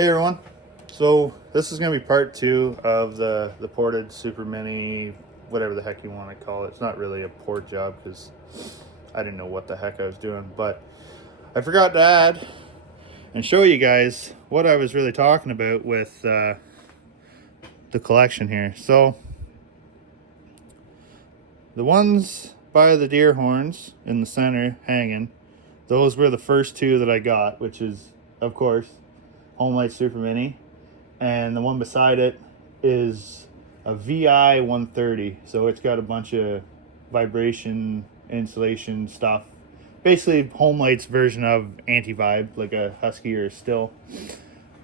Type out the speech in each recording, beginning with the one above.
Hey everyone, so this is going to be part 2 of the ported super mini, whatever the heck you want to call it. It's not really a port job because I didn't know what the heck I was doing, but I forgot to add and show you guys what I was really talking about with the collection here. So the ones by the deer horns in the center hanging, those were the first 2 that I got, which is of course Homelite super mini, and the one beside it is a VI 130. So it's got a bunch of vibration insulation stuff, basically Homelite's version of anti-vibe, like a husky or a still.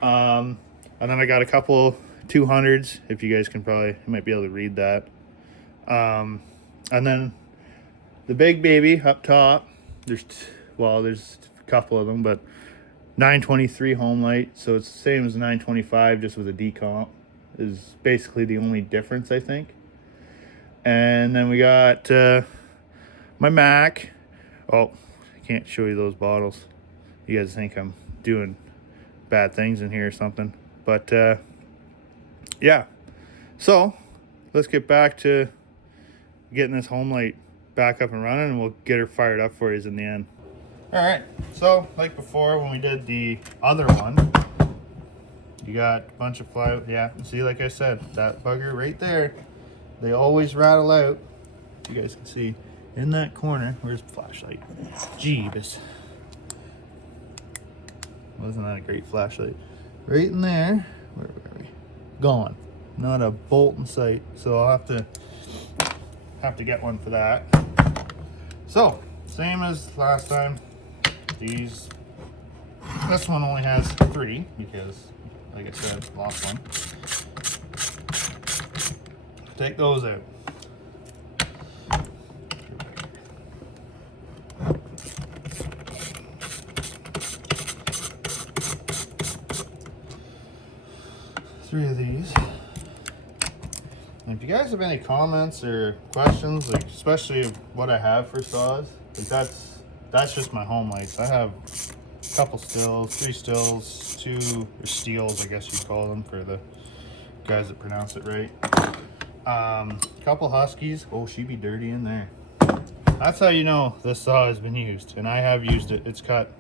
And then I got a couple 200s, if you guys can probably, you might be able to read that. And then the big baby up top, there's a couple of them, but 923 Homelite, so it's the same as 925, just with a decomp, is basically the only difference, I think. And then we got my Mac. Oh, I can't show you those bottles. You guys think I'm doing bad things in here or something. But yeah, so let's get back to getting this Homelite back up and running, and we'll get her fired up for you in the end. Alright, so like before when we did the other one, you got a bunch of fly, yeah, see, like I said, that bugger right there, they always rattle out. You guys can see in that corner. Where's the flashlight? Jeebus. Wasn't that a great flashlight? Right in there. Where were we? Gone. Not a bolt in sight. So I'll have to get one for that. So same as last time. This one only has 3 because, like I said, lost one. Take those out. Three of these. And if you guys have any comments or questions, like especially what I have for saws, like that's just my Homelites. I have a couple stills, 3 stills, 2 steels, I guess you'd call them for the guys that pronounce it right. Couple huskies. Oh, she be dirty in there. That's how you know this saw has been used, and I have used it. It's cut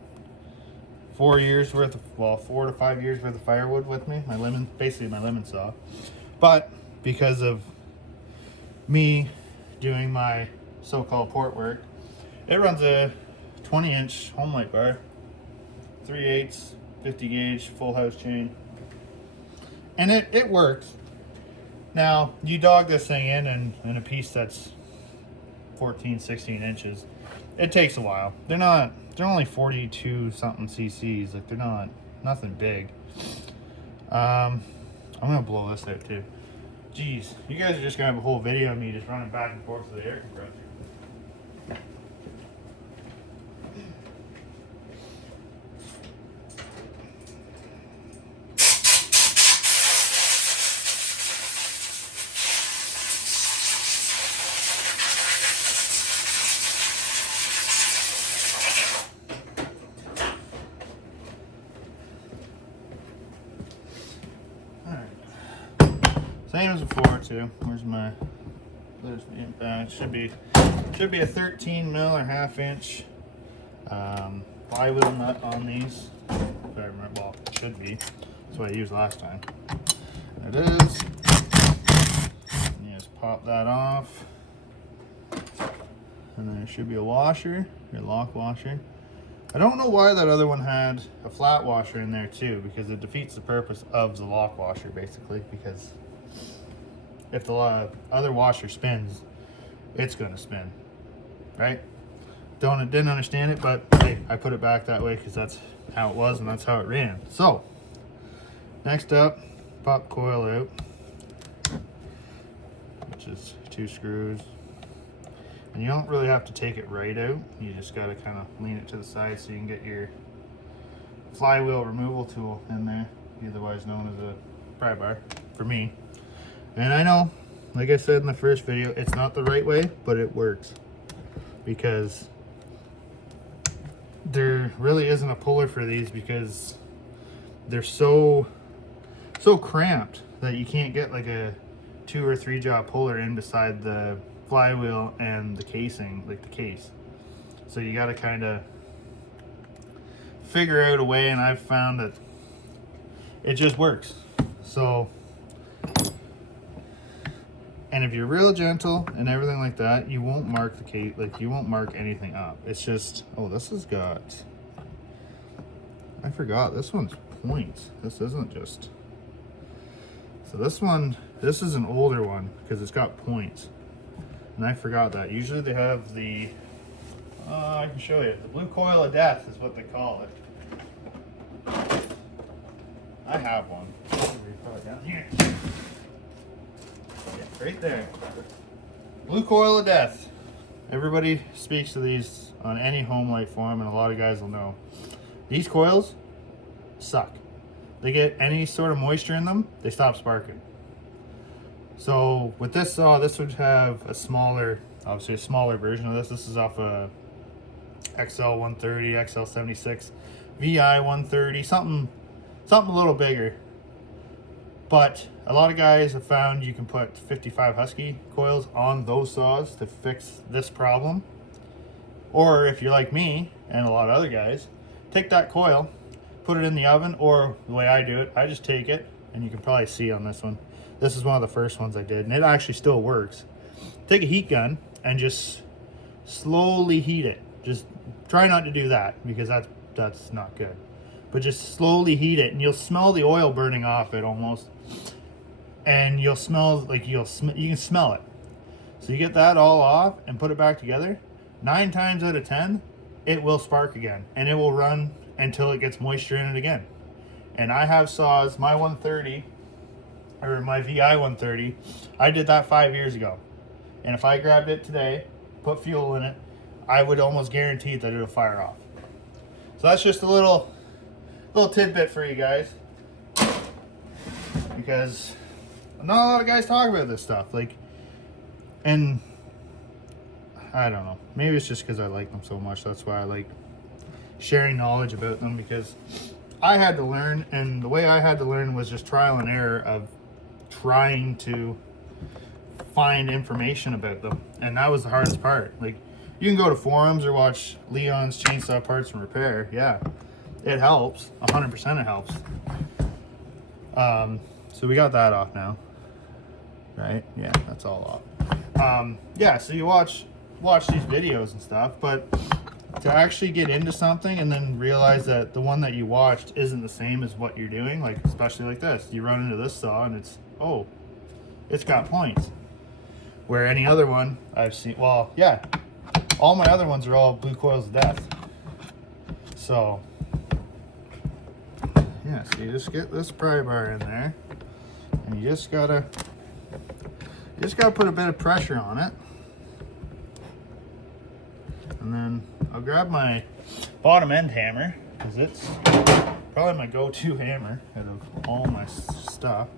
4 years worth of, well, 4 to 5 years worth of firewood with me. Basically my lemon saw. But because of me doing my so-called port work, it runs a 20-inch Homelite bar, 3/8, 50 gauge, full house chain, and it works. Now you dog this thing in a piece that's 14, 16 inches. It takes a while. They're only 42 something cc's. Like they're nothing big. I'm gonna blow this out too. Jeez, you guys are just gonna have a whole video of me just running back and forth to the air compressor. Same as before too. There's my impact. Should be a 13 mil or 1/2 inch flywheel nut on these. If I remember, well, it should be. That's what I used last time. It is. You just pop that off, and then there should be a washer, your lock washer. I don't know why that other one had a flat washer in there too, because it defeats the purpose of the lock washer basically, because if the other washer spins, it's gonna spin, right? Didn't understand it, but hey, I put it back that way because that's how it was and that's how it ran. So next up, pop coil out, which is 2 screws, and you don't really have to take it right out. You just got to kind of lean it to the side so you can get your flywheel removal tool in there, otherwise known as a pry bar for me. And I know, like I said in the first video, it's not the right way, but it works because there really isn't a puller for these, because they're so cramped that you can't get like a 2 or 3 jaw puller in beside the flywheel and the casing, like the case. So you got to kind of figure out a way, and I've found that it just works. So, and if you're real gentle and everything like that, you won't mark the case, like you won't mark anything up. It's just, oh, this has got, I forgot, this one's points. This isn't just, so this is an older one because it's got points. And I forgot that. Usually they have the, I can show you, the blue coil of death is what they call it. I have one. Down here. Yeah, right there. Blue coil of death. Everybody speaks to these on any Homelite forum, and a lot of guys will know. These coils suck. They get any sort of moisture in them, they stop sparking. So with this saw, this would have a smaller, obviously a smaller version of this. This is off a XL 130, XL 76, VI 130, something a little bigger. But a lot of guys have found you can put 55 Husky coils on those saws to fix this problem. Or if you're like me and a lot of other guys, take that coil, put it in the oven, or the way I do it, I just take it, and you can probably see on this one. This is one of the first ones I did, and it actually still works. Take a heat gun and just slowly heat it. Just try not to do that because that's not good. But just slowly heat it, and you'll smell the oil burning off it almost. And you'll smell, like you can smell it. So you get that all off and put it back together. 9 times out of 10, it will spark again, and it will run until it gets moisture in it again. And I have saws, my 130, or my VI 130, I did that 5 years ago. And if I grabbed it today, put fuel in it, I would almost guarantee that it'll fire off. So that's just a little tidbit for you guys, because not a lot of guys talk about this stuff. Like, and I don't know, maybe it's just because I like them so much. That's why I like sharing knowledge about them, because I had to learn, and the way I had to learn was just trial and error of trying to find information about them, and that was the hardest part. Like, you can go to forums or watch Leon's Chainsaw Parts and Repair. Yeah, it helps. 100% it helps. So we got that off now, right? Yeah, that's all off. Yeah, so you watch these videos and stuff, but to actually get into something and then realize that the one that you watched isn't the same as what you're doing, like especially like this, you run into this saw and it's got points, where any other one I've seen, well, yeah, all my other ones are all blue coils of death. So yeah, so you just get this pry bar in there, and you just gotta put a bit of pressure on it. And then I'll grab my bottom end hammer, because it's probably my go-to hammer out of all my stuff.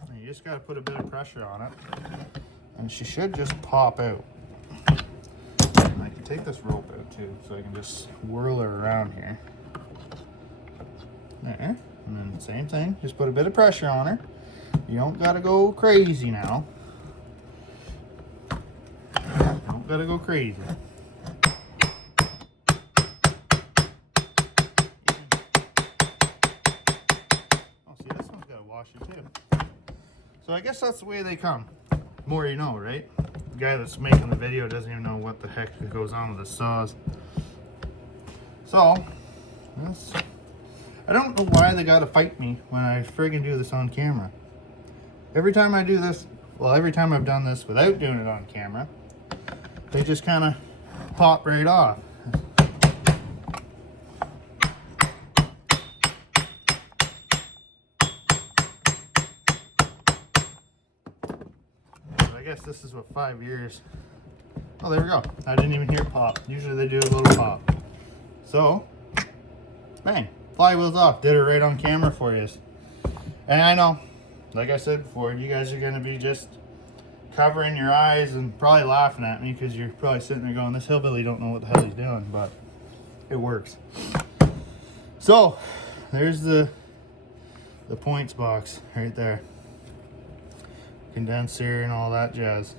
And you just gotta put a bit of pressure on it, and she should just pop out. And I can take this rope out too, so I can just whirl her around here. There, and then same thing, just put a bit of pressure on her. You don't gotta go crazy now. Don't gotta go crazy. Oh, see, this one's got a washer too. So I guess that's the way they come. More you know, right? The guy that's making the video doesn't even know what the heck goes on with the saws. So, I don't know why they gotta fight me when I friggin' do this on camera. Every time I do this, well, every time I've done this without doing it on camera, they just kind of pop right off. So I guess this is what 5 years. Oh, there we go. I didn't even hear it pop. Usually they do a little pop. So, bang, flywheel's off. Did it right on camera for you. And I know, like I said before, you guys are going to be just covering your eyes and probably laughing at me, because you're probably sitting there going, this hillbilly don't know what the hell he's doing. But it works. So there's the points box right there. Condenser and all that jazz.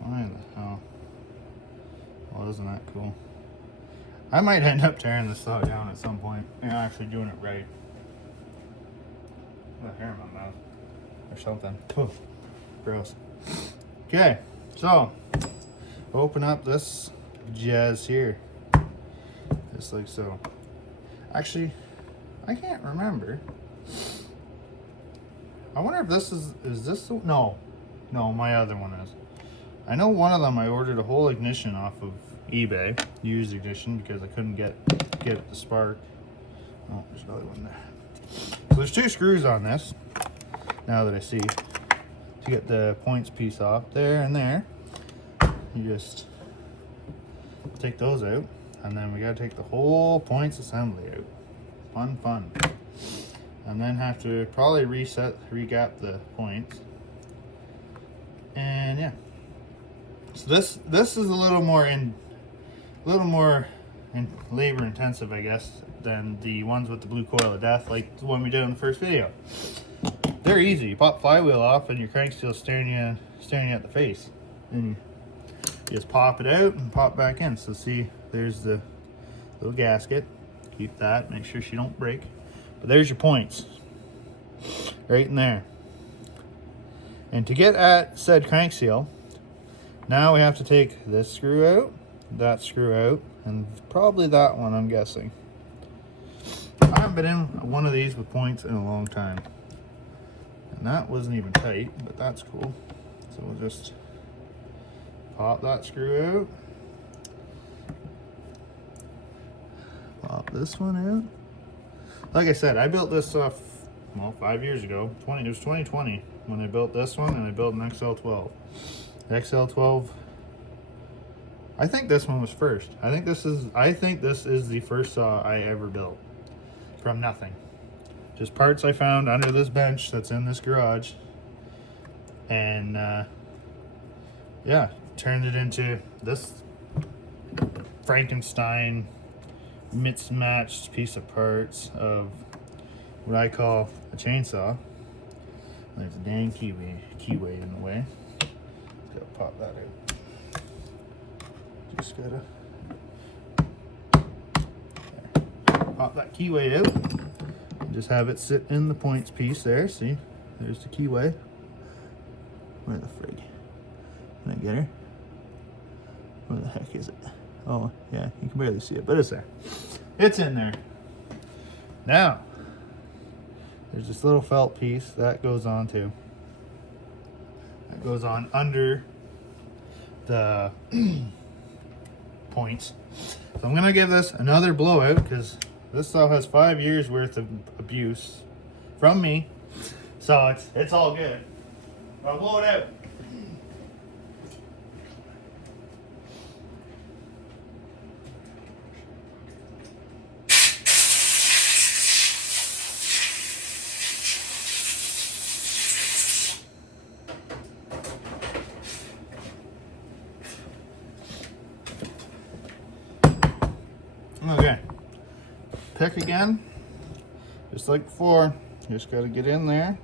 Why the hell? Well, isn't that cool? I might end up tearing this stuff down at some point and actually doing it right. Got hair in my mouth or something. Poof. Gross. Okay, so open up this jazz here, just like so. Actually, I can't remember. I wonder if this is this the, no, my other one is. I know one of them I ordered a whole ignition off of eBay, used ignition, because I couldn't get it to spark. Oh, there's another one there. So there's 2 screws on this, now that I see, to get the points piece off, there and there. You just take those out, and then we gotta take the whole points assembly out. Fun. And then have to probably regap the points. And yeah. So this is a little more labor intensive, I guess, than the ones with the blue coil of death, like the one we did in the first video. They're easy. You pop flywheel off and your crank steel's staring you at the face. And you just pop it out and pop back in. So see, there's the little gasket. Keep that, make sure she don't break. But there's your points. Right in there. And to get at said crank seal, now we have to take this screw out, that screw out, and probably that one, I'm guessing. I haven't been in one of these with points in a long time. And that wasn't even tight, but that's cool. So we'll just pop that screw out. Pop this one out. Like I said, I built this stuff, well, 5 years ago. It was 2020 when I built this one, and I built an XL12. The XL12, I think this one was first. I think this is the first saw I ever built from nothing. Just parts I found under this bench that's in this garage, and yeah, turned it into this Frankenstein mismatched piece of parts of what I call a chainsaw. There's a dang keyway in the way. Just gotta pop that out. Just gotta pop that keyway out. And just have it sit in the points piece there. See, there's the keyway. Where the frig? Can I get her? Where the heck is it? Oh, yeah, you can barely see it, but it's there. It's in there. Now, there's this little felt piece that goes on too. That goes on under the points. So I'm gonna give this another blowout because this saw has 5 years worth of abuse from me. So it's all good. I'll blow it out. Okay, pick again, just like before. Just got to get in there.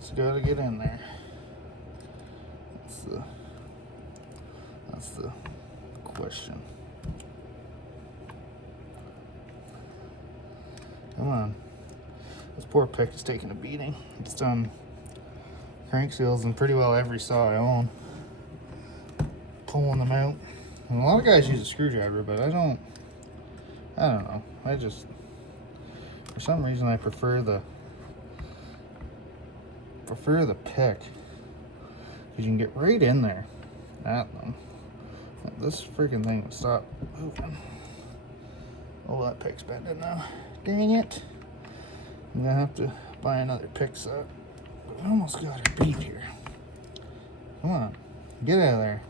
Just got to get in there. That's the question. Come on. This poor pick is taking a beating. It's done crank seals in pretty well every saw I own. Pulling them out. And a lot of guys use a screwdriver, but I don't know. I just, for some reason, I prefer the pick, because you can get right in there at them. This freaking thing will stop moving. Oh, that pick's bending now. Dang it! I'm gonna have to buy another pick set. I almost got her beat here. Come on, get out of there.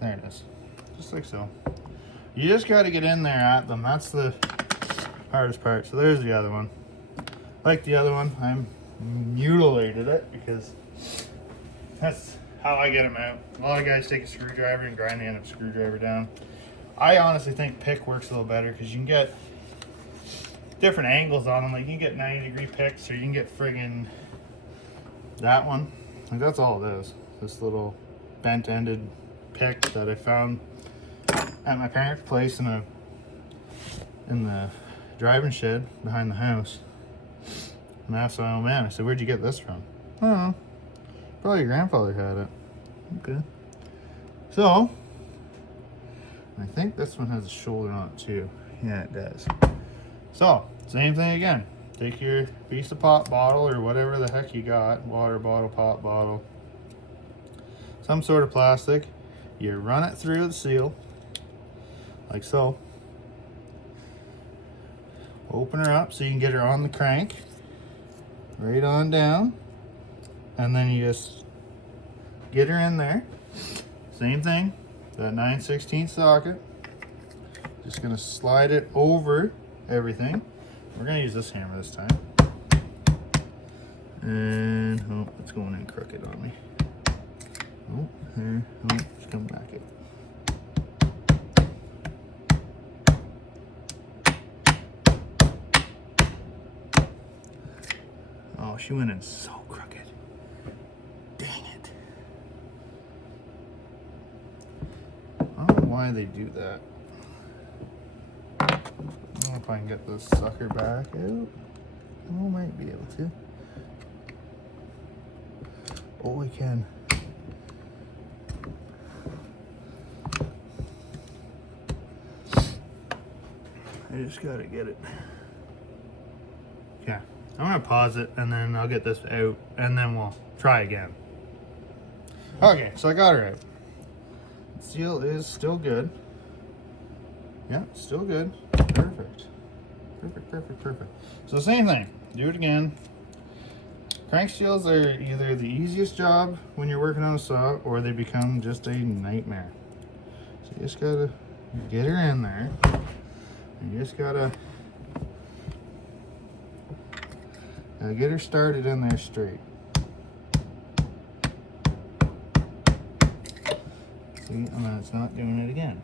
There it is. Just like so. You just got to get in there at them. That's the hardest part. So there's the other one. Like the other one, I mutilated it because that's how I get them out. A lot of guys take a screwdriver and grind the end of a screwdriver down. I honestly think pick works a little better because you can get different angles on them. Like you can get 90-degree picks, or you can get friggin' that one. Like that's all it is. This little bent-ended pick that I found at my parents' place in the driving shed behind the house. And I asked my old man, I said, "Where'd you get this from?" "I don't know. Probably your grandfather had it." Okay. So, I think this one has a shoulder on it too. Yeah, it does. So, same thing again. Take your piece of pop bottle or whatever the heck you got, water bottle, pop bottle, some sort of plastic. You run it through the seal, like so. Open her up so you can get her on the crank, right on down, and then you just get her in there. Same thing, that 9/16 socket. Just gonna slide it over everything. We're gonna use this hammer this time. And, oh, it's going in crooked on me. Oh, there, oh, it's coming back out. Oh, she went in so crooked. Dang it. I don't know why they do that. I don't know if I can get this sucker back out. Oh, might be able to. Oh, I can. I just gotta get it. Okay, I'm gonna pause it and then I'll get this out and then we'll try again. Okay, so I got her out. Seal is still good. Yeah, still good. Perfect. Perfect, perfect, perfect. So same thing, do it again. Crank seals are either the easiest job when you're working on a saw or they become just a nightmare. So you just gotta get her in there. You just gotta get her started in there straight. See, and then it's not doing it again.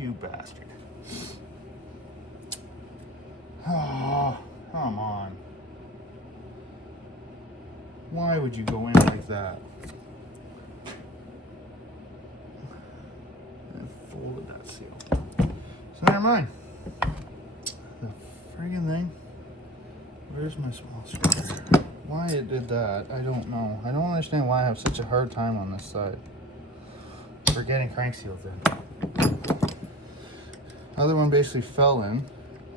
You bastard. Oh, come on. Why would you go in like that? I folded that seal. So never mind. The friggin' thing. Where's my small screwdriver? Why it did that, I don't know. I don't understand why I have such a hard time on this side for getting crank seals in. Other one basically fell in,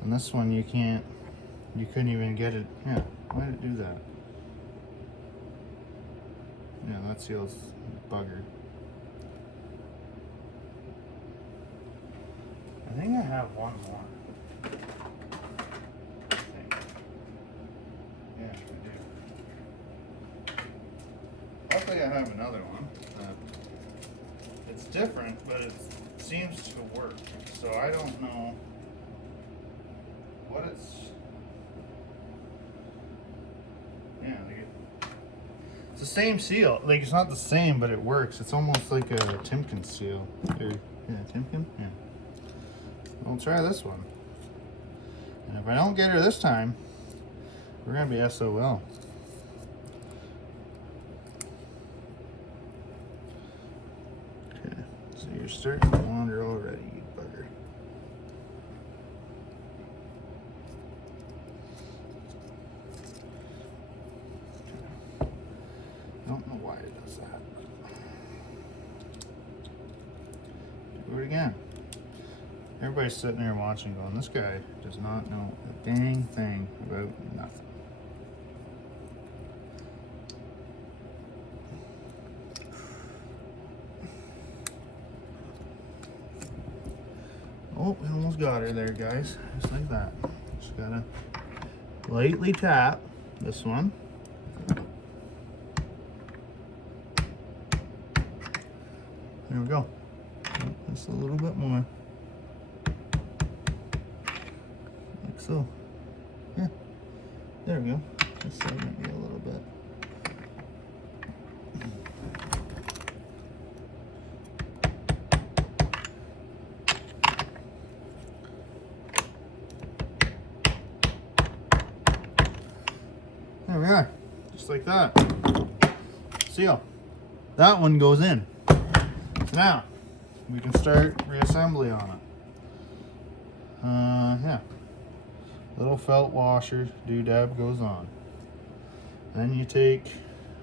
and this one you couldn't even get it. Yeah, why did it do that? Yeah, that seal's buggered. I think I have one more. I think. Yeah, I do. Luckily I have another one. It's different, but it seems to work. So I don't know what it's. Yeah, it's the same seal. Like it's not the same, but it works. It's almost like a Timken seal. Or, yeah, Timken. Yeah. We'll try this one. And if I don't get her this time, we're gonna be SOL. Okay, so you're starting to wander already, you bugger. I don't know why it does that. Do it again. Everybody's sitting there watching going, this guy does not know a dang thing about nothing. Oh, we almost got her there, guys. Just like that. Just gotta lightly tap this one. There we go. Just a little bit more. Like so. Yeah. There we go. This side might be a little bit. There we are. Just like that. Seal. That one goes in. So now we can start reassembly on it. Yeah. Little felt washer doodad goes on. Then you take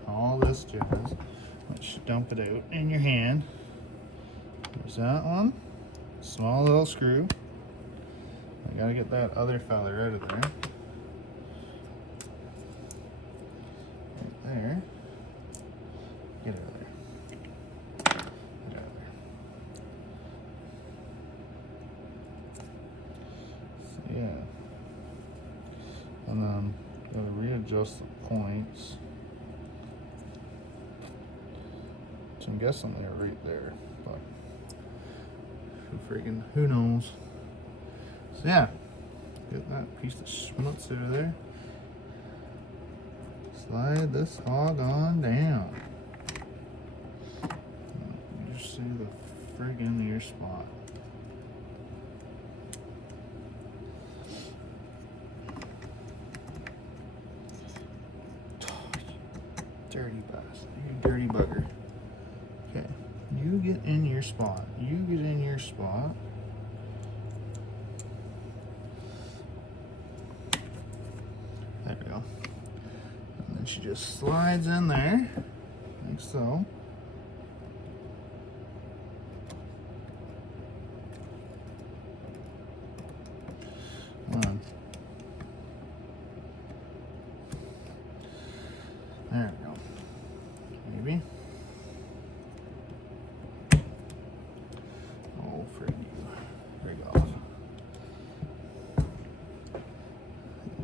all this jazz, which dump it out in your hand. There's that one. Small little screw. I gotta get that other feller out of there. Right there. Get out of there. Get out of there. So, yeah. And then gotta readjust the points. So I'm guessing they're right there, but who knows? So yeah, get that piece of schmutz out of there. Slide this hog on down. You just see the friggin' ear spot. Dirty bastard. You dirty bugger. Okay. You get in your spot. You get in your spot. There we go. And then she just slides in there. Like so. Come on. There we go. Maybe. Oh, frig you. Rig off.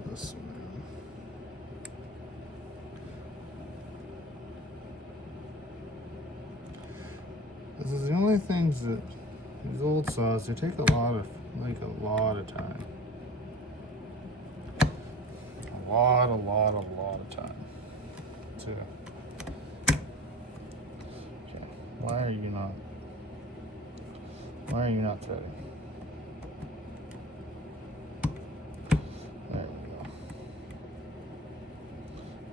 This one. This is the only things that these old saws, they take a lot of time. A lot of time. To okay. Why are you not threading? There we go.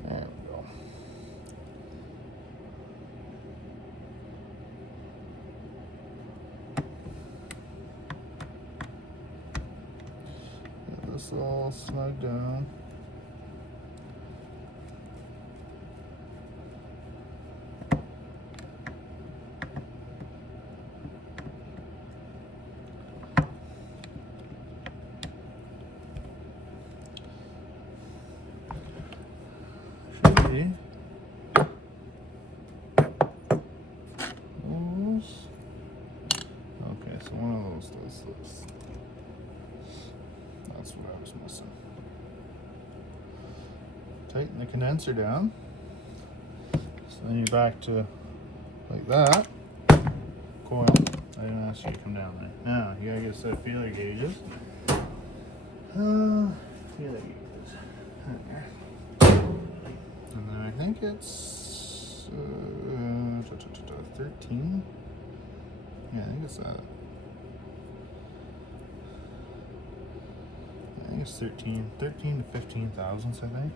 There we go. Get this all snug down. Okay, so one of those does this. That's what I was missing. Tighten the condenser down. So then you're back to like that. Coil. I didn't ask you to come down there. Now you gotta get a set of feeler gauges. Feeler gauges. There. And then I think it's 13. Yeah, I think it's that. I think it's 13 to 15 thousandths, I think.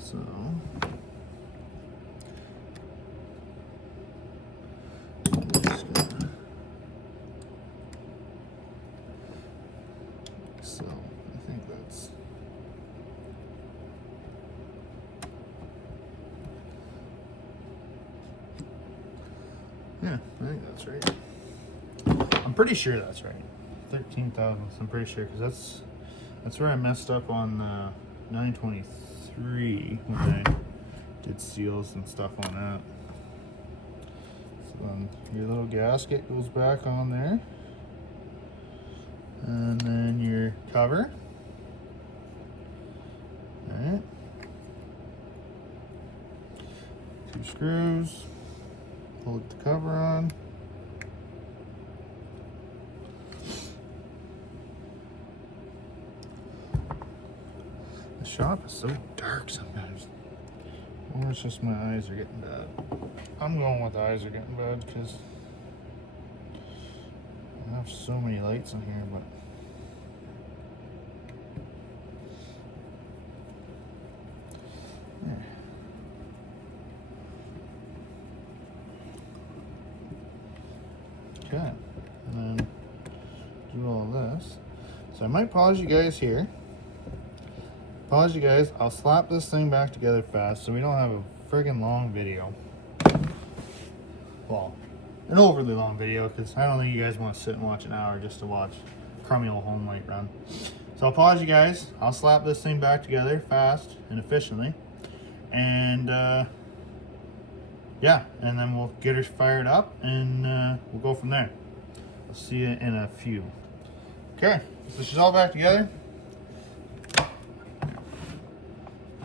So I think that's yeah, I think that's right. I'm pretty sure that's right. 13 thousandths, I'm pretty sure, because that's where I messed up on 923 when I did seals and stuff on that. So then your little gasket goes back on there. And then your cover. Alright. screws. Pull the cover on. The shop is so dark sometimes. Or it's just my eyes are getting bad. I'm going with the eyes are getting bad because I have so many lights in here, but okay, and then do all this. So I might pause you guys here. Pause you guys. I'll slap this thing back together fast so we don't have a friggin' long video. Well, an overly long video because I don't think you guys want to sit and watch an hour just to watch crummy old Homelite run. So I'll pause you guys. I'll slap this thing back together fast and efficiently. And yeah, and then we'll get her fired up and we'll go from there. I'll see you in a few. Okay, so she's all back together.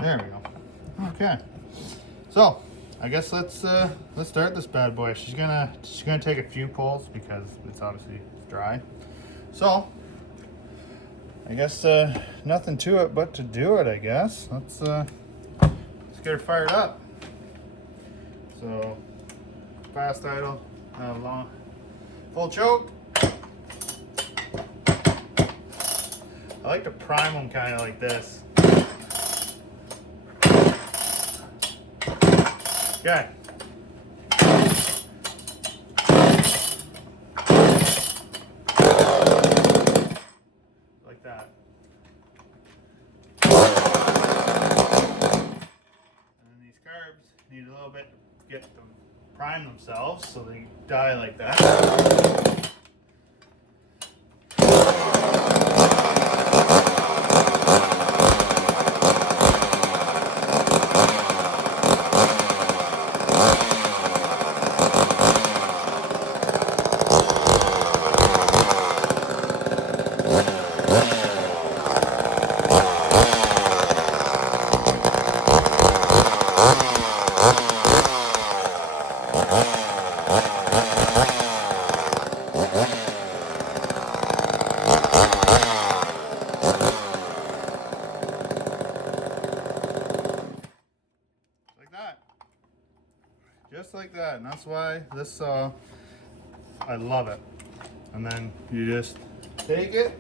There we go. Okay, so I guess let's start this bad boy. She's gonna take a few pulls because it's obviously dry. So I guess nothing to it but to do it. I guess let's get her fired up. So fast idle, long, full choke. I like to prime them kind of like this. Okay. Like that. And then these carbs need a little bit to get them prime themselves so they die like that. Just like that, and that's why this saw, I love it. And then you just take it.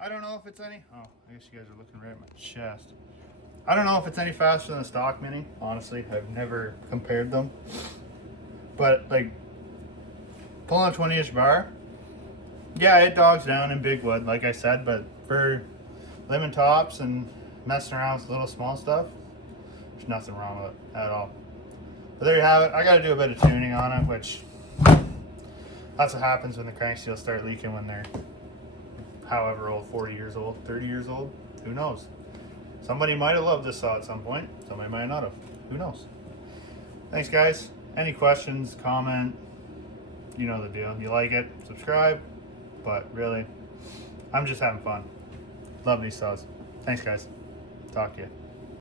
I don't know if it's any, oh, I guess you guys are looking right at my chest. I don't know if it's any faster than a stock Mini, honestly. I've never compared them. But like, pulling a 20-inch bar, yeah, it dogs down in big wood, like I said, but for lemon tops and messing around with little small stuff, there's nothing wrong with it at all. But there you have it. I gotta do a bit of tuning on it, which that's what happens when the crank seals start leaking when they're however old, 40 years old, 30 years old, who knows? Somebody might have loved this saw at some point, somebody might not have, who knows? Thanks guys. Any questions, comment, you know the deal. You like it, subscribe, but really, I'm just having fun. Love these saws. Thanks guys. Talk to you.